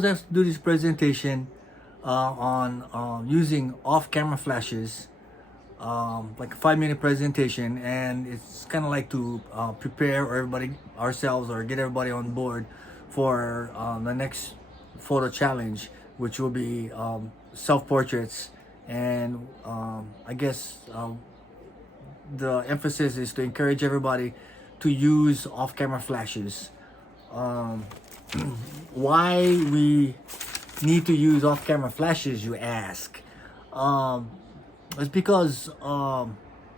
was asked to do this presentation on using off-camera flashes, like a 5-minute presentation, and it's kind of like to prepare everybody, ourselves, or get everybody on board for the next photo challenge, which will be self-portraits. And I guess the emphasis is to encourage everybody to use off-camera flashes. Um, why we need to use off-camera flashes, you ask? It's because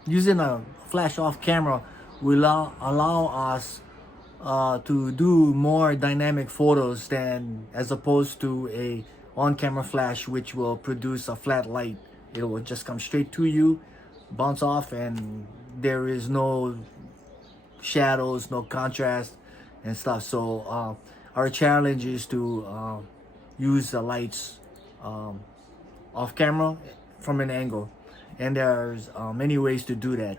using a flash off camera will allow us to do more dynamic photos than as opposed to a on-camera flash, which will produce a flat light. It will just come straight to you, bounce off, and there is no shadows, no contrast and stuff. So our challenge is to use the lights off camera from an angle, and there's many ways to do that.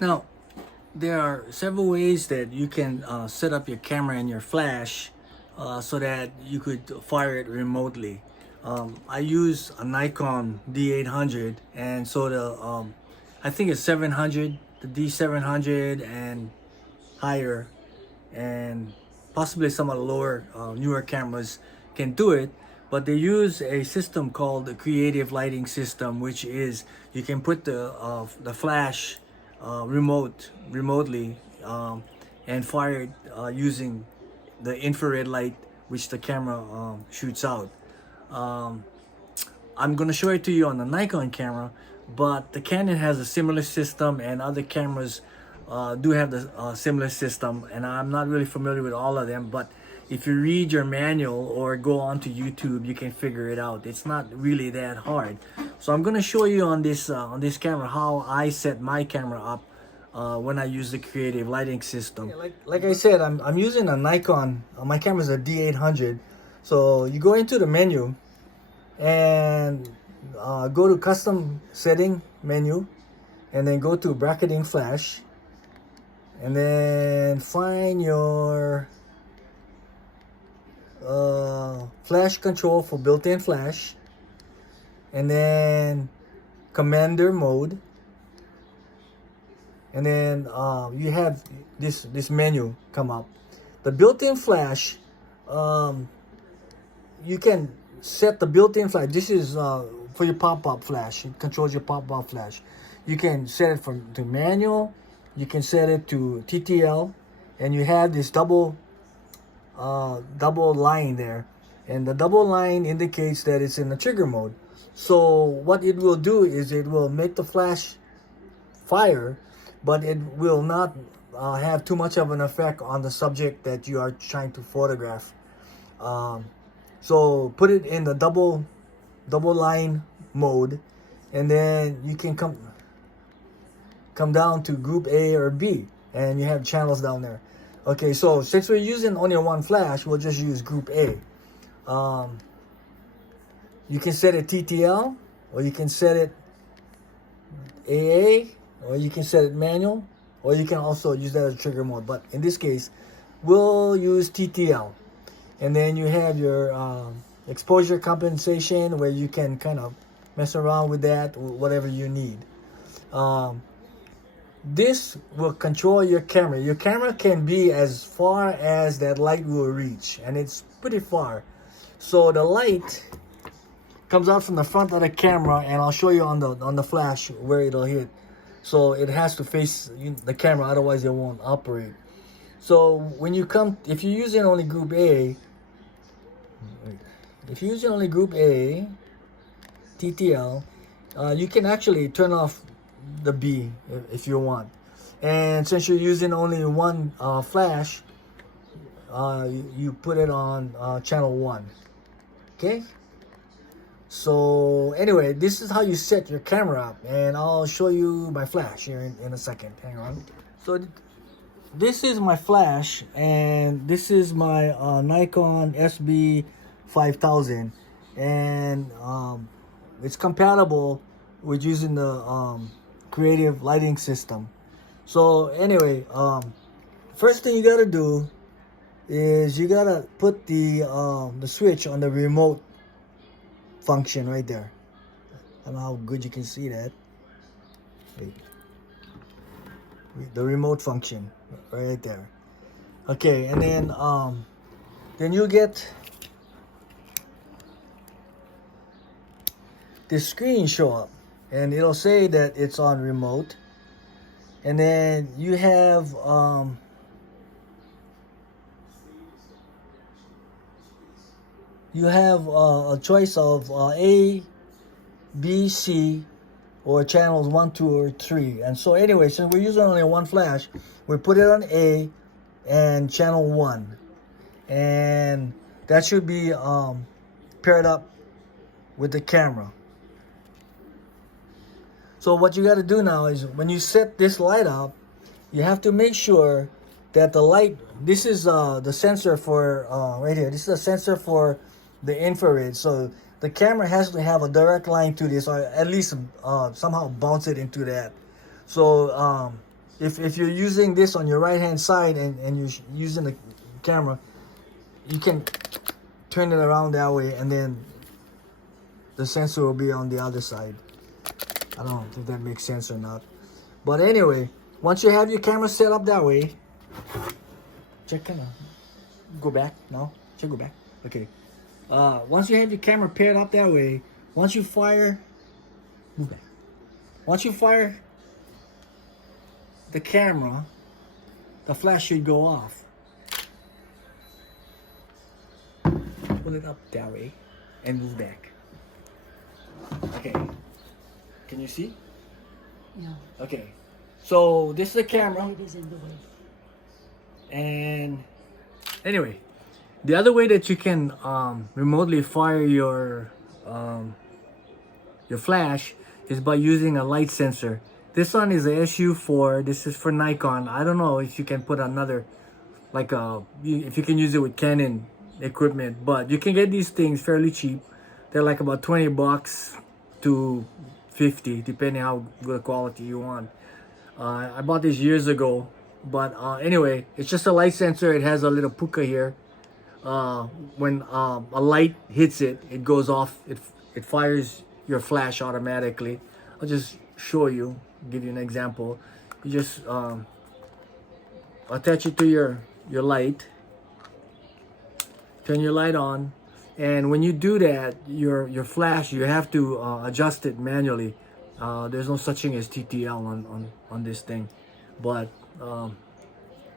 Now, there are several ways that you can set up your camera and your flash so that you could fire it remotely. I use a Nikon D800, and so the I think it's 700, the D700 and higher, and possibly some of the lower newer cameras can do it, but they use a system called the creative lighting system, which is you can put the flash remotely and fire it using the infrared light which the camera shoots out. I'm gonna show it to you on the Nikon camera, but the Canon has a similar system, and other cameras do have the similar system, and I'm not really familiar with all of them, but if you read your manual or go onto YouTube, you can figure it out. It's not really that hard. So I'm gonna show you on this camera how I set my camera up when I use the creative lighting system. Yeah, like I said, I'm using a Nikon. My camera is a D800. So you go into the menu and go to custom setting menu, and then go to bracketing flash, and then find your flash control for built-in flash, and then commander mode, and then you have this menu come up. The built-in flash, you can set the built-in flash. This is for your pop-up flash. It controls your pop-up flash. You can set it to manual. You can set it to TTL, and you have this double line there, and the double line indicates that it's in the trigger mode. So what it will do is it will make the flash fire, but it will not have too much of an effect on the subject that you are trying to photograph. So put it in the double line mode, and then you can come down to group A or B, and you have channels down there. Okay, so since we're using only one flash, we'll just use group A. You can set it TTL, or you can set it AA, or you can set it manual, or you can also use that as a trigger mode. But in this case, we'll use TTL. And then you have your exposure compensation, where you can kind of mess around with that, whatever you need. This will control your camera. Your camera can be as far as that light will reach, and it's pretty far. So the light comes out from the front of the camera, and I'll show you on the flash where it'll hit. So it has to face the camera, otherwise it won't operate. So when you if you're using only group A, TTL, you can actually turn off the B if you want. And since you're using only one flash, you put it on channel 1. Okay? So anyway, this is how you set your camera up, and I'll show you my flash here in a second. Hang on. So this is my flash, and this is my Nikon SB5000, and it's compatible with using the creative lighting system. So anyway, first thing you gotta do is you gotta put the switch on the remote function right there. I don't know how good you can see that. Wait. The remote function right there. Okay, and then you get this screen show up, and it'll say that it's on remote, and then you have a choice of A, B, C, or channels 1, 2, or 3. And so anyway, since we're using only one flash, we put it on A and channel 1, and that should be paired up with the camera. So what you got to do now is when you set this light up, you have to make sure that the light, this is the sensor for right here, this is the sensor for the infrared. So the camera has to have a direct line to this, or at least somehow bounce it into that. So if you're using this on your right hand side and you're using the camera, you can turn it around that way, and then the sensor will be on the other side. I don't know if that makes sense or not. But anyway, once you have your camera set up that way, check kind of go back now. Check go back. Okay. Once you have your camera paired up that way, once you fire, move back. Once you fire the camera, the flash should go off. Pull it up that way and move back. Okay. Can you see? Yeah. Okay. So this is the camera. Light is in the way. And anyway, the other way that you can remotely fire your flash is by using a light sensor. This one is a SU4. This is for Nikon. I don't know if you can put another, like if you can use it with Canon equipment, but you can get these things fairly cheap. They're like about $20 to $50, depending how good quality you want. I bought this years ago, but anyway, it's just a light sensor. It has a little puka here. When a light hits it, it goes off. It fires your flash automatically. I'll just show you, give you an example. You just attach it to your light, turn your light on, and when you do that, your flash, you have to adjust it manually. There's no such thing as TTL on this thing, but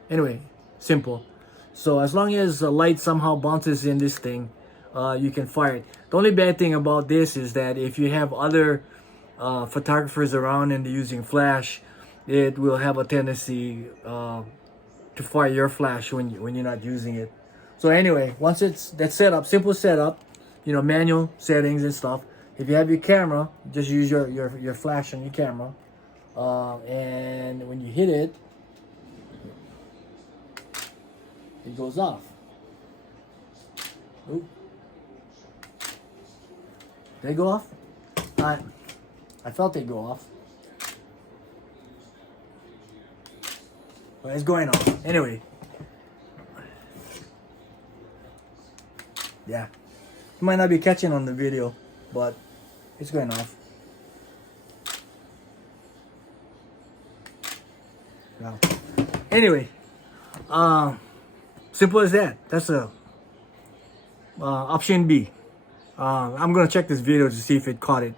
anyway, simple. So as long as the light somehow bounces in this thing, you can fire it. The only bad thing about this is that if you have other photographers around and they're using flash, it will have a tendency to fire your flash when you're not using it. So anyway, once that's set up, simple setup, manual settings and stuff. If you have your camera, just use your flash on your camera, and when you hit it, it goes off. Ooh. Did it go off? I felt it go off. But it's going off. Anyway. Yeah. You might not be catching on the video, but it's going off. Wow. Anyway. Simple as that. That's option B. I'm gonna check this video to see if it caught it.